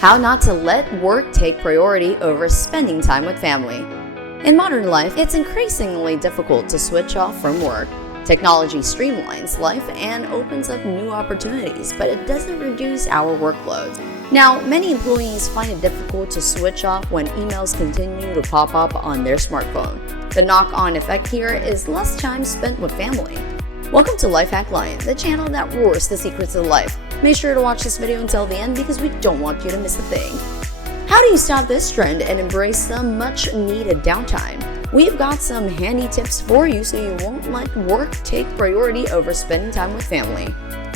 How not to let work take priority over spending time with family. In modern life, it's increasingly difficult to switch off from work. Technology streamlines life and opens up new opportunities, but it doesn't reduce our workloads. Now, many employees find it difficult to switch off when emails continue to pop up on their smartphone. The knock-on effect here is less time spent with family. Welcome to Life Hack Lion, the channel that roars the secrets of life. Make sure to watch this video until the end because we don't want you to miss a thing. How do you stop this trend and embrace some much-needed downtime? We've got some handy tips for you so you won't let work take priority over spending time with family.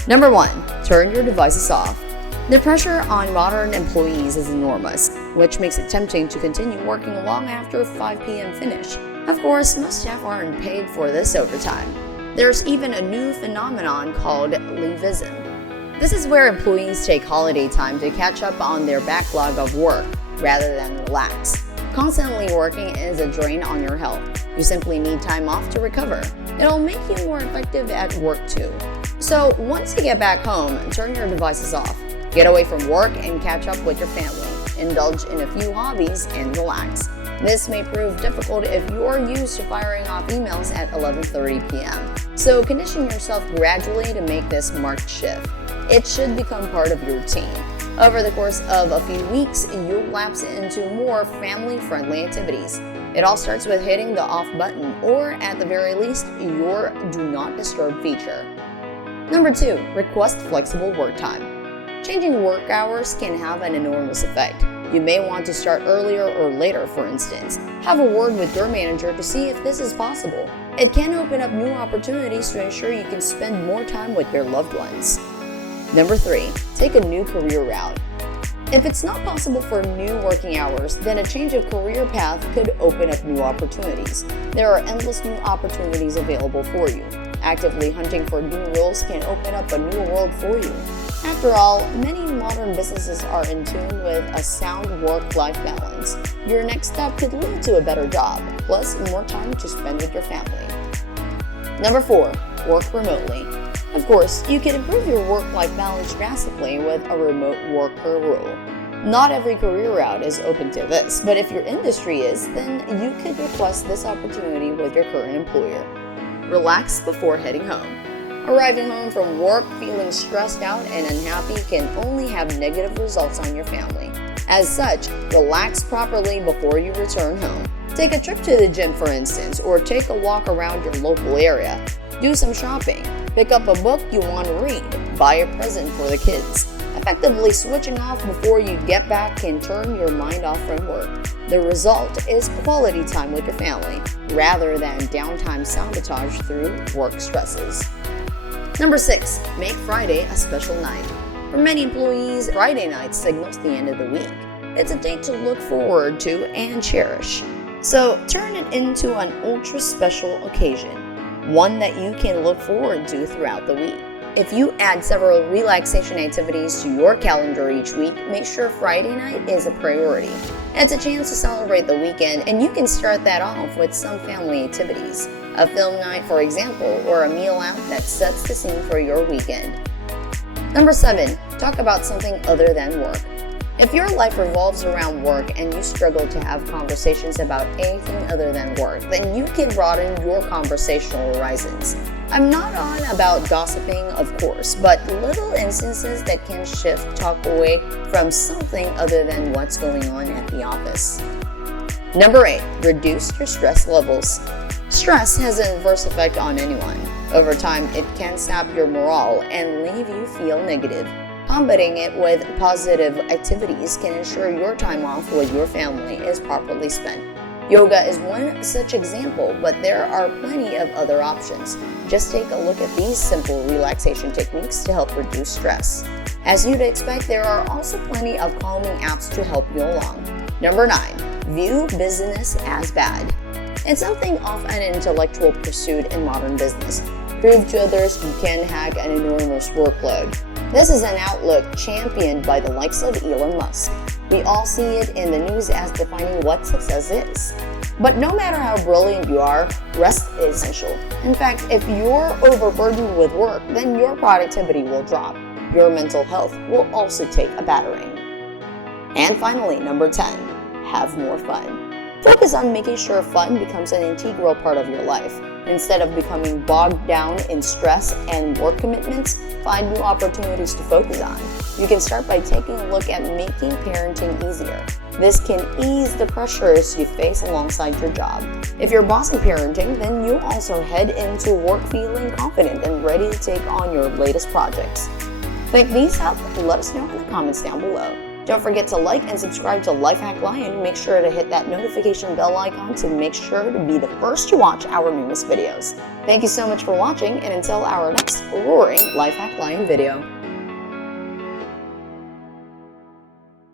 Number 1. Turn your devices off. The pressure on modern employees is enormous, which makes it tempting to continue working long after 5 p.m. finish. Of course, most staff aren't paid for this overtime. There's even a new phenomenon called leaveism. This is where employees take holiday time to catch up on their backlog of work rather than relax. Constantly working is a drain on your health. You simply need time off to recover. It'll make you more effective at work too. So once you get back home, turn your devices off. Get away from work and catch up with your family. Indulge in a few hobbies and relax. This may prove difficult if you're used to firing off emails at 11:30 p.m. So condition yourself gradually to make this marked shift. It should become part of your routine. Over the course of a few weeks, you'll lapse into more family-friendly activities. It all starts with hitting the off button, or at the very least, your Do Not Disturb feature. Number 2. Request flexible work time. Changing work hours can have an enormous effect. You may want to start earlier or later, for instance. Have a word with your manager to see if this is possible. It can open up new opportunities to ensure you can spend more time with your loved ones. Number 3. Take a new career route. If it's not possible for new working hours, then a change of career path could open up new opportunities. There are endless new opportunities available for you. Actively hunting for new roles can open up a new world for you. After all, many modern businesses are in tune with a sound work-life balance. Your next step could lead to a better job, plus more time to spend with your family. Number 4. Work remotely. Of course, you can improve your work-life balance drastically with a remote worker rule. Not every career route is open to this, but if your industry is, then you could request this opportunity with your current employer. Relax before heading home. Arriving home from work feeling stressed out and unhappy can only have negative results on your family. As such, relax properly before you return home. Take a trip to the gym, for instance, or take a walk around your local area. Do some shopping. Pick up a book you want to read. Buy a present for the kids. Effectively switching off before you get back can turn your mind off from work. The result is quality time with your family, rather than downtime sabotage through work stresses. Number 6. Make Friday a special night. For many employees, Friday night signals the end of the week. It's a date to look forward to and cherish. So turn it into an ultra special occasion, one that you can look forward to throughout the week. If you add several relaxation activities to your calendar each week, make sure Friday night is a priority. It's a chance to celebrate the weekend, and you can start that off with some family activities. A film night, for example, or a meal out that sets the scene for your weekend. Number 7. Talk about something other than work. If your life revolves around work and you struggle to have conversations about anything other than work, then you can broaden your conversational horizons. I'm not on about gossiping, of course, but little instances that can shift talk away from something other than what's going on at the office. Number 8. Reduce your stress levels. Stress has an adverse effect on anyone. Over time, it can sap your morale and leave you feel negative. Combating it with positive activities can ensure your time off with your family is properly spent. Yoga is one such example, but there are plenty of other options. Just take a look at these simple relaxation techniques to help reduce stress. As you'd expect, there are also plenty of calming apps to help you along. Number 9. View business as bad. It's something of an intellectual pursuit in modern business. Prove to others you can hack an enormous workload. This is an outlook championed by the likes of Elon Musk. We all see it in the news as defining what success is. But no matter how brilliant you are, rest is essential. In fact, if you're overburdened with work, then your productivity will drop. Your mental health will also take a battering. And finally, number 10, have more fun. Focus on making sure fun becomes an integral part of your life. Instead of becoming bogged down in stress and work commitments, find new opportunities to focus on. You can start by taking a look at making parenting easier. This can ease the pressures you face alongside your job. If you're bossy parenting, then you'll also head into work feeling confident and ready to take on your latest projects. Think these up? Let us know in the comments down below. Don't forget to like and subscribe to Lifehack Lion. Make sure to hit that notification bell icon to make sure to be the first to watch our newest videos. Thank you so much for watching, and until our next roaring Lifehack Lion video.